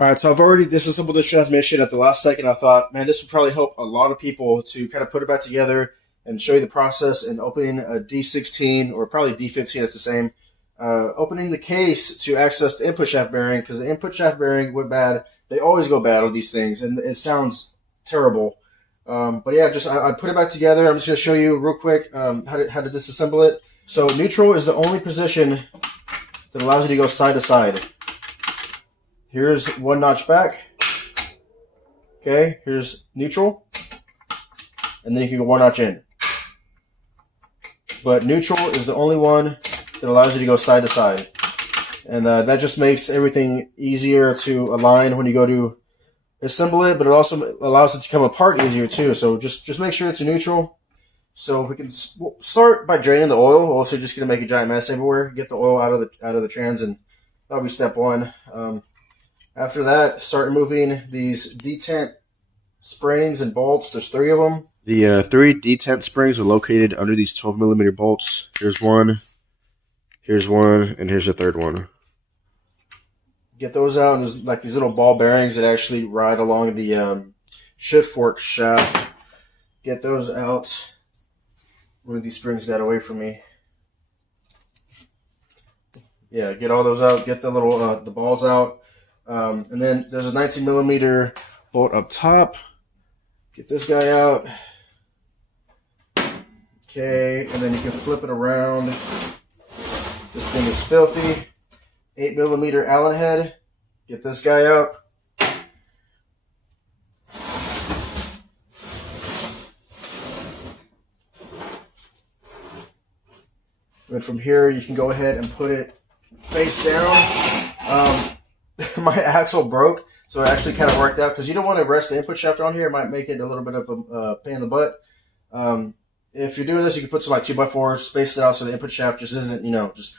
All right, so I've already disassembled this transmission at the last second. I thought, man, this would probably help a lot of people to kind of put it back together and show you the process in opening a d16 or probably d15. It's the same. Opening the case to access the input shaft bearing, because the input shaft bearing went bad. They always go bad on these things, and it sounds terrible. But yeah, I put it back together. I'm just going to show you real quick how to disassemble it. So neutral is the only position that allows you to go side to side. Here's one notch back. Okay, here's neutral. And then you can go one notch in. But neutral is the only one that allows you to go side to side. And that just makes everything easier to align when you go to assemble it, but it also allows it to come apart easier too. So just make sure it's a neutral. So we can start by draining the oil. We're also just going to make a giant mess everywhere. Get the oil out of the trans, and that'll be step one. After that, start removing these detent springs and bolts. There's 3 of them. The 3 detent springs are located under these 12mm bolts. Here's one, and here's the third one. Get those out, and there's like these little ball bearings that actually ride along the shift fork shaft. Get those out. One of these springs got away from me. Yeah, get all those out. Get the little the balls out. And then there's a 19mm bolt up top. Get this guy out. Okay, and then you can flip it around. This thing is filthy. 8mm Allen head. Get this guy out. And from here, you can go ahead and put it face down. My axle broke, so it actually kind of worked out, because you don't want to rest the input shaft on here. It might make it a little bit of a pain in the butt. If you're doing this, you can put some like 2x4s, space it out so the input shaft just isn't, just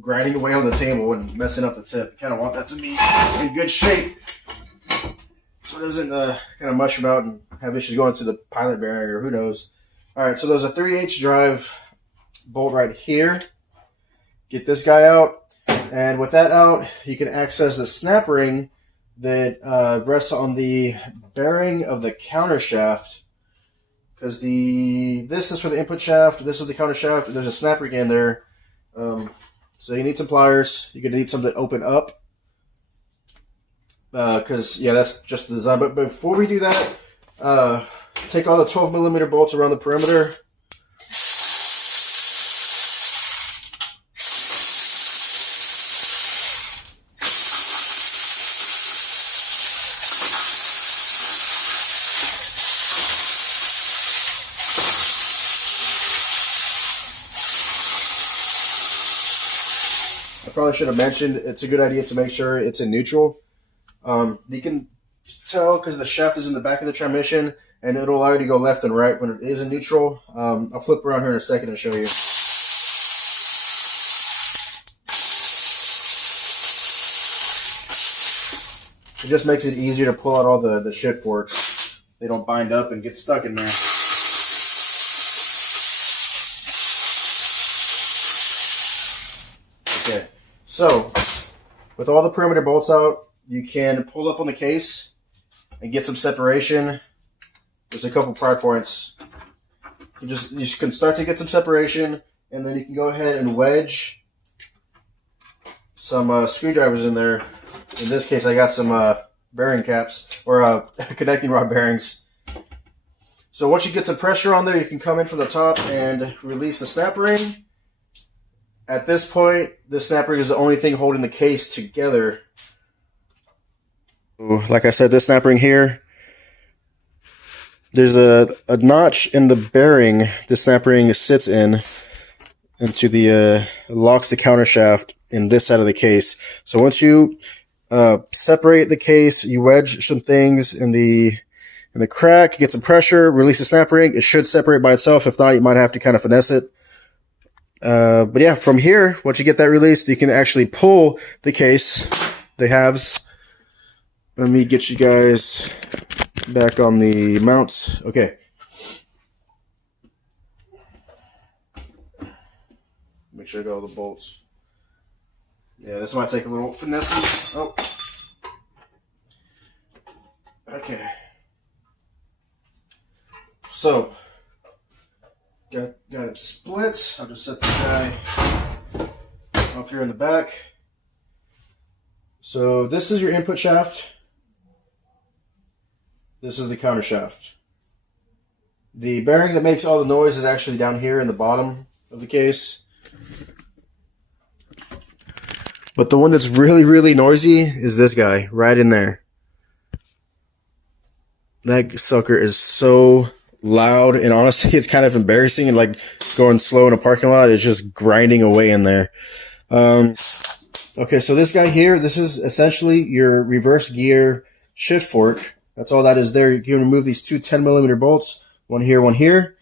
grinding away on the table and messing up the tip. You kind of want that to be in good shape so it doesn't kind of mushroom out and have issues going to the pilot bearing or who knows. All right, so there's a 3H drive bolt right here. Get this guy out. And with that out, you can access the snap ring that rests on the bearing of the counter shaft. Because this is for the input shaft, this is the counter shaft, and there's a snap ring in there. So you need some pliers. You're going to need some that open up. Because, yeah, that's just the design. But before we do that, take all the 12mm bolts around the perimeter. I probably should have mentioned it's a good idea to make sure it's in neutral. You can tell because the shaft is in the back of the transmission, and it'll allow you to go left and right when it is in neutral. I'll flip around here in a second and show you. It just makes it easier to pull out all the shift forks. They don't bind up and get stuck in there. Okay, so with all the perimeter bolts out, you can pull up on the case and get some separation. There's a couple pry points. You can start to get some separation, and then you can go ahead and wedge some screwdrivers in there. In this case, I got some bearing caps, or connecting rod bearings. So once you get some pressure on there, you can come in from the top and release the snap ring. At this point, the snap ring is the only thing holding the case together. Like I said, this snap ring here, there's a notch in the bearing the snap ring sits into the locks the counter shaft in this side of the case. So once you separate the case, you wedge some things in the crack, get some pressure, release the snap ring. It should separate by itself. If not, you might have to kind of finesse it. But yeah, from here, once you get that released, you can actually pull the case, the halves. Let me get you guys back on the mounts. Okay. Make sure I got all the bolts. Yeah, this might take a little finessing. Oh. So got it split. I'll just set this guy off here in the back. So this is your input shaft. This is the counter shaft. The bearing that makes all the noise is actually down here in the bottom of the case. But the one that's really, really noisy is this guy right in there. That sucker is so loud, and honestly, it's kind of embarrassing. And like going slow in a parking lot, it's just grinding away in there. Okay, so this guy here, this is essentially your reverse gear shift fork. That's all that is there. You can remove these two 10mm bolts, one here, one here.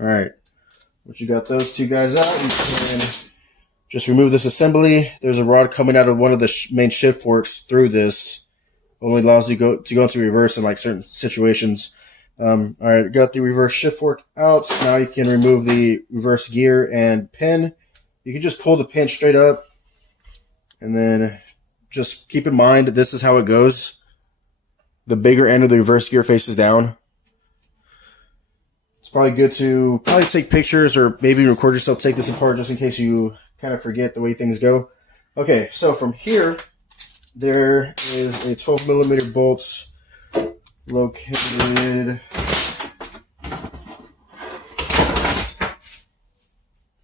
All right, once you got those two guys out, you can just remove this assembly. There's a rod coming out of one of the main shift forks through this. Only allows you to go into reverse in like certain situations. All right, got the reverse shift fork out. Now you can remove the reverse gear and pin. You can just pull the pin straight up, and then just keep in mind this is how it goes. The bigger end of the reverse gear faces down. It's probably good to take pictures or maybe record yourself take this apart just in case you kind of forget the way things go. Okay, so from here, there is a 12mm bolts located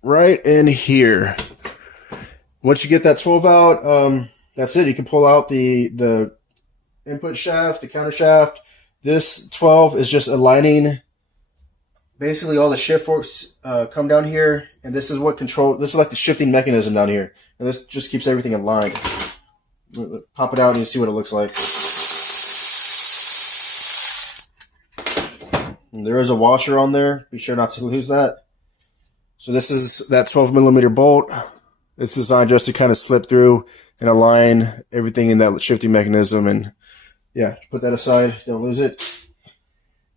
right in here. Once you get that 12 out, that's it. You can pull out the input shaft, the counter shaft. This 12 is just aligning. Basically, all the shift forks come down here, and this is what this is like the shifting mechanism down here. And this just keeps everything in line. Pop it out and you see what it looks like. And there is a washer on there. Be sure not to lose that. So this is that 12mm bolt. It's designed just to kind of slip through and align everything in that shifting mechanism. And yeah, put that aside. Don't lose it.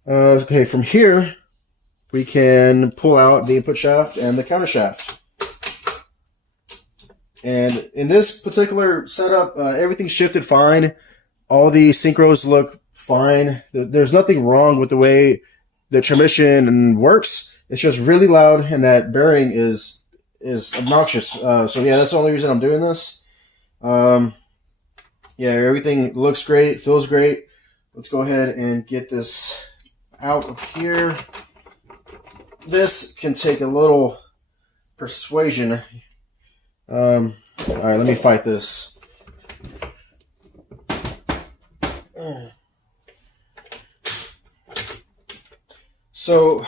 Okay, from here, we can pull out the input shaft and the counter shaft. And in this particular setup, everything's shifted fine. All the synchros look fine. There's nothing wrong with the way the transmission works. It's just really loud, and that bearing is obnoxious. So yeah, that's the only reason I'm doing this. Yeah, everything looks great, feels great. Let's go ahead and get this out of here. This can take a little persuasion. All right, let me fight this. So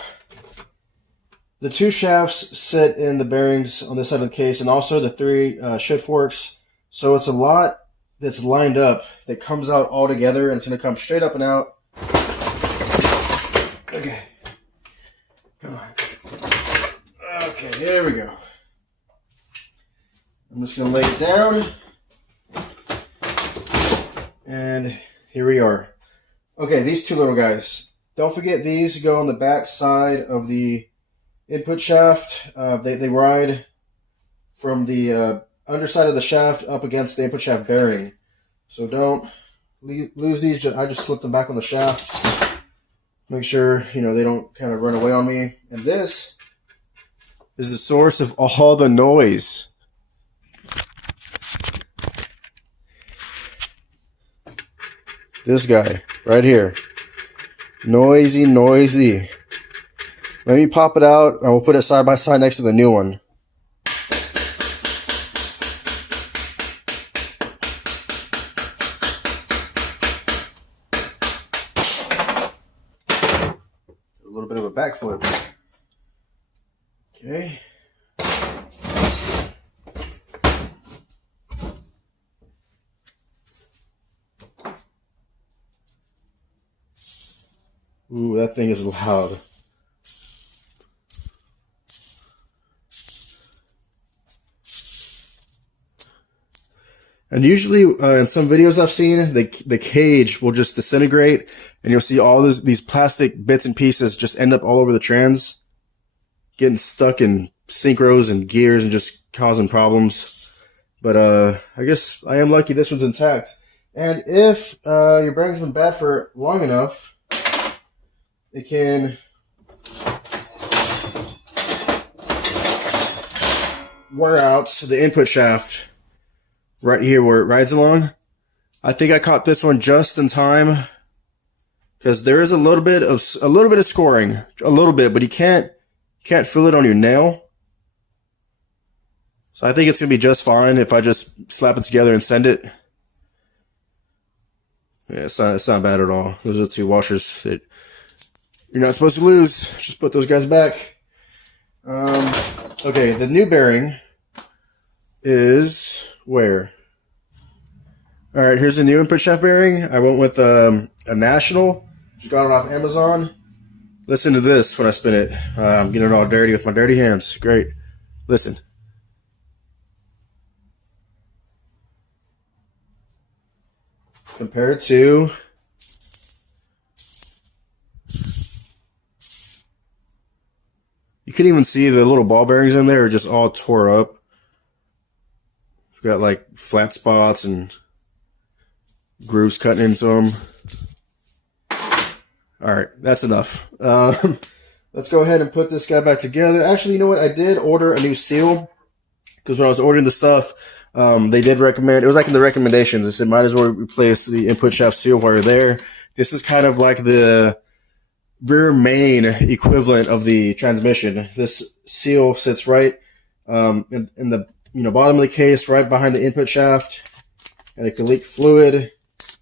the two shafts sit in the bearings on this side of the case, and also the three shift forks. So it's a lot that's lined up that comes out all together, and it's going to come straight up and out. Okay. Come on. Okay, here we go. I'm just going to lay it down. And here we are. Okay, these two little guys. Don't forget these go on the back side of the input shaft. They ride from the underside of the shaft up against the input shaft bearing. So don't lose these. I just slipped them back on the shaft. Make sure, they don't kind of run away on me. And this is the source of all the noise. This guy right here. Noisy, noisy. Let me pop it out, and we'll put it side by side next to the new one. A little bit of a backflip. Okay. Ooh, that thing is loud. And usually in some videos I've seen, the cage will just disintegrate, and you'll see all these plastic bits and pieces just end up all over the trans. getting stuck in synchros and gears and just causing problems. But I guess I am lucky this one's intact. And if your bearing's been bad for long enough, it can wear out the input shaft right here where it rides along. I think I caught this one just in time because there is a little bit of scoring, a little bit, but you can't feel it on your nail. So I think it's gonna be just fine if I just slap it together and send it. Yeah, it's not bad at all. Those are the two washers that you're not supposed to lose. Just put those guys back. Okay, the new bearing is where? All right, here's the new input shaft bearing. I went with a National. Just got it off Amazon. Listen to this when I spin it. I'm getting it all dirty with my dirty hands. Great. Listen. Compared to you can even see the little ball bearings in there are just all tore up. We've got like flat spots and grooves cutting into them. All right, that's enough. Let's go ahead and put this guy back together. Actually, you know what? I did order a new seal because when I was ordering the stuff, they did recommend, it was like in the recommendations, they said might as well replace the input shaft seal while you're there. This is kind of like the rear main equivalent of the transmission. This seal sits right in the bottom of the case, right behind the input shaft, and it can leak fluid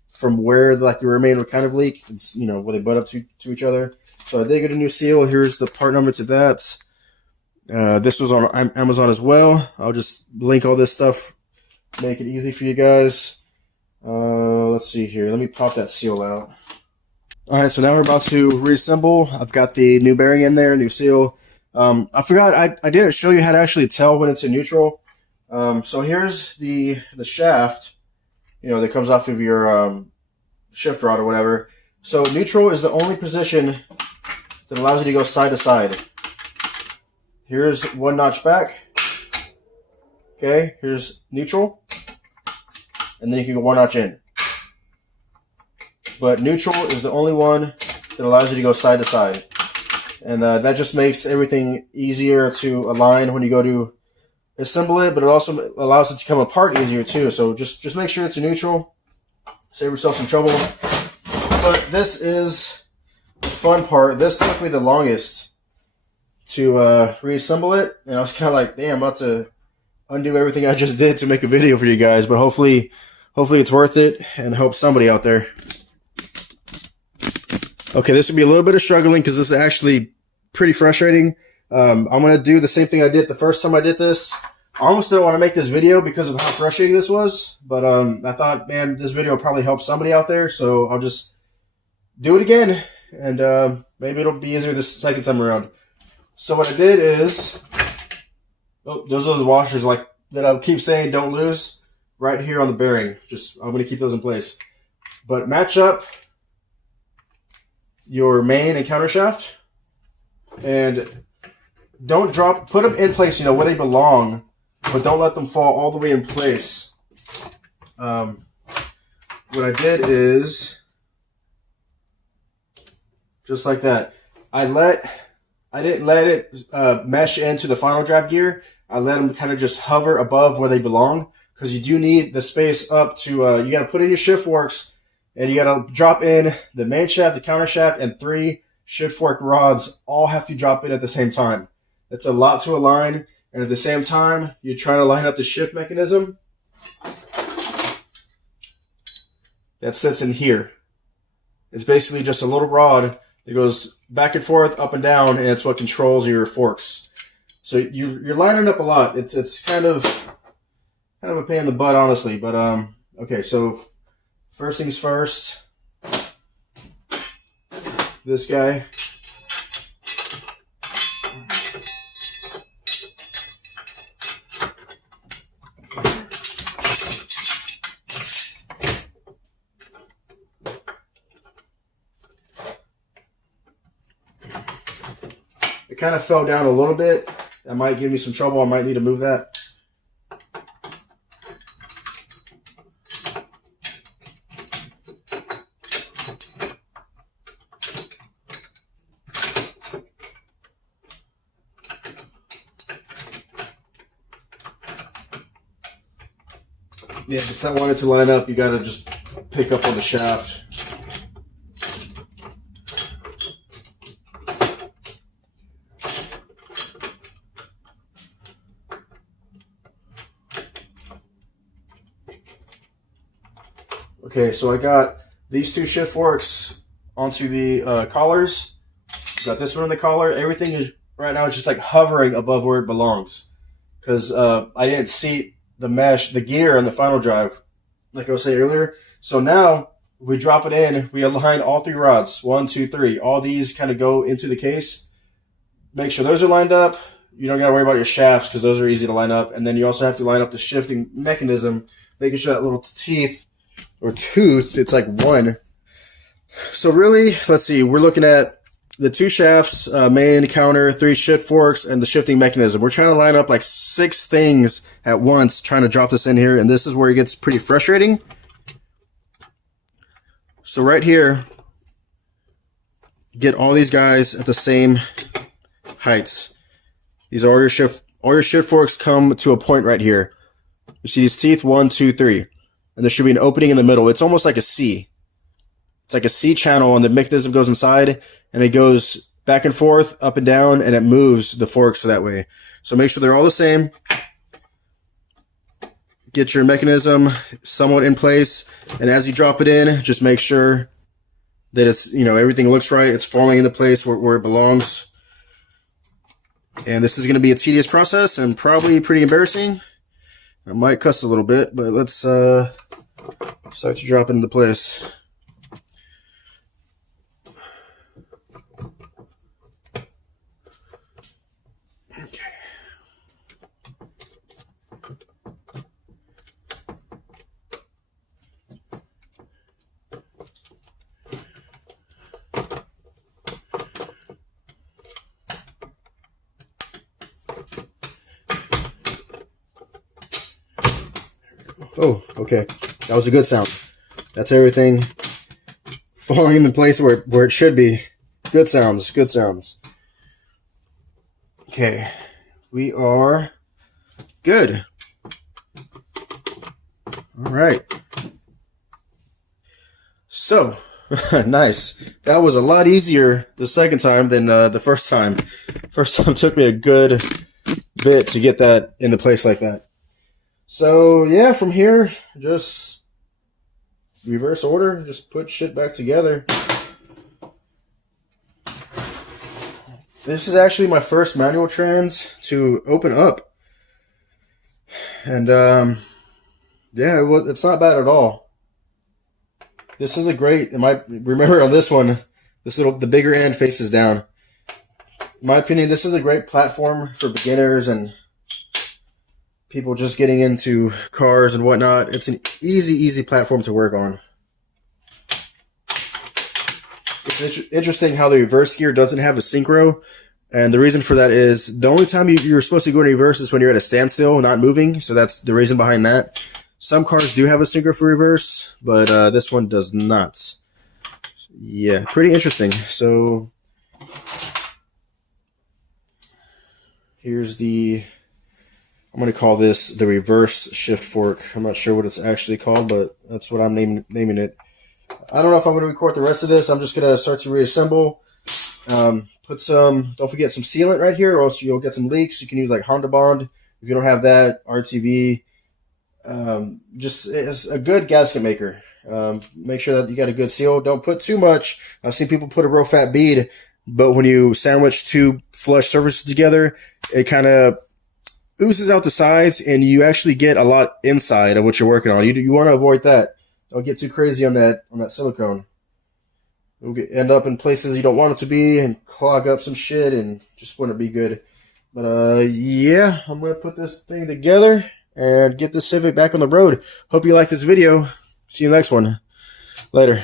from where like the rear main would kind of leak. It's where they butt up to each other. So I did get a new seal. Here's the part number to that. This was on Amazon as well. I'll just link all this stuff, make it easy for you guys. Let's see here. Let me pop that seal out. All right, so now we're about to reassemble. I've got the new bearing in there, new seal. I forgot I didn't show you how to actually tell when it's in neutral. So here's the shaft, that comes off of your shift rod or whatever. So neutral is the only position that allows you to go side to side. Here's one notch back. Okay, here's neutral. And then you can go one notch in. But neutral is the only one that allows you to go side to side. And that just makes everything easier to align when you go to assemble it, but it also allows it to come apart easier too. So just make sure it's a neutral. Save yourself some trouble. But this is the fun part. This took me the longest to reassemble it. And I was kind of like, damn, I'm about to undo everything I just did to make a video for you guys. But hopefully it's worth it and help somebody out there. Okay, this will be a little bit of struggling because this is actually pretty frustrating. I'm going to do the same thing I did the first time I did this. I almost didn't want to make this video because of how frustrating this was. But I thought, man, this video will probably help somebody out there. So I'll just do it again. And maybe it'll be easier this second time around. So what I did is, those are those washers like that I keep saying don't lose right here on the bearing. I'm going to keep those in place. But match up your main and counter shaft. And don't put them in place, where they belong, but don't let them fall all the way in place. What I did is, just like that, I didn't let it mesh into the final draft gear. I let them kind of just hover above where they belong, because you do need the space up to, you got to put in your shift forks, and you got to drop in the main shaft, the counter shaft, and 3 shift fork rods all have to drop in at the same time. It's a lot to align, and at the same time, you're trying to line up the shift mechanism that sits in here. It's basically just a little rod that goes back and forth, up and down, and it's what controls your forks. So you're lining up a lot. It's kind of a pain in the butt, honestly. But okay, so first things first, this guy. It kind of fell down a little bit. That might give me some trouble. I might need to move that. Yeah, if it's not wanting to line up, you gotta just pick up on the shaft. Okay, so I got these two shift forks onto the collars. Got this one on the collar. Everything is right now just like hovering above where it belongs, because I didn't seat the mesh, the gear on the final drive, like I was saying earlier. So now we drop it in, we align all three rods, 1, 2, 3. All these kind of go into the case. Make sure those are lined up. You don't got to worry about your shafts because those are easy to line up. And then you also have to line up the shifting mechanism, making sure that little teeth or tooth, it's like one. So really, let's see, we're looking at the two shafts, main, counter, 3 shift forks, and the shifting mechanism. We're trying to line up like 6 things at once, trying to drop this in here, and this is where it gets pretty frustrating. So right here, get all these guys at the same heights. These are all your shift forks come to a point right here. You see these teeth, 1, 2, 3, and there should be an opening in the middle. It's almost like a C. It's like a C channel, and the mechanism goes inside, and it goes back and forth, up and down, and it moves the forks that way. So make sure they're all the same. Get your mechanism somewhat in place, and as you drop it in, just make sure that it's, you know, everything looks right. It's falling into place where it belongs. And this is going to be a tedious process and probably pretty embarrassing. I might cuss a little bit, but let's start to drop it into place. Oh, okay. That was a good sound. That's everything falling into place where it should be. Good sounds, good sounds. Okay, we are good. All right. So, nice. That was a lot easier the second time than the first time. First time took me a good bit to get that into place like that. So, yeah, from here, just reverse order, just put shit back together. This is actually my first manual trans to open up. And, yeah, it's not bad at all. This is a great, remember on this one, the bigger end faces down. In my opinion, this is a great platform for beginners and people just getting into cars and whatnot. It's an easy platform to work on. It's interesting how the reverse gear doesn't have a synchro, and the reason for that is the only time you're supposed to go in reverse is when you're at a standstill, not moving, so that's the reason behind that. Some cars do have a synchro for reverse, but this one does not. Yeah, pretty interesting. So here's I'm going to call this the reverse shift fork. I'm not sure what it's actually called, but that's what I'm naming it. I don't know if I'm going to record the rest of this. I'm just going to start to reassemble. Don't forget some sealant right here, or else you'll get some leaks. You can use like Honda Bond. If you don't have that, RTV. Just it's a good gasket maker. Make sure that you got a good seal. Don't put too much. I've seen people put a real fat bead, but when you sandwich 2 flush surfaces together, it kind of oozes out the sides, and you actually get a lot inside of what you're working on. You want to avoid that. Don't get too crazy on that silicone. It'll end up in places you don't want it to be and clog up some shit, and just wouldn't be good. But yeah, I'm gonna put this thing together and get this Civic back on the road. Hope you like this video. See you next one. Later.